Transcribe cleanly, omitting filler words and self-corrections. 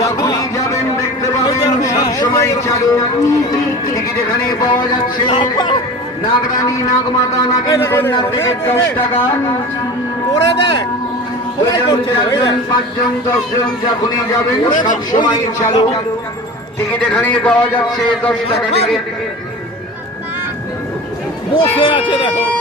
যখনই যাবেন দেখতে পাবেন সবসময় চালু টিকিট এখানে পাওয়া যাচ্ছে। নাগরানী, নাগমাতা, নাগিন কন্যার টিকিট 10 টাকা। 2 জন, 4 জন, 5 জন, 10 জন যখনই যাবেন সবসময় চালু টিকিট এখানে পাওয়া যাচ্ছে 10 টাকা টিকিট। বসে আছে দেখো।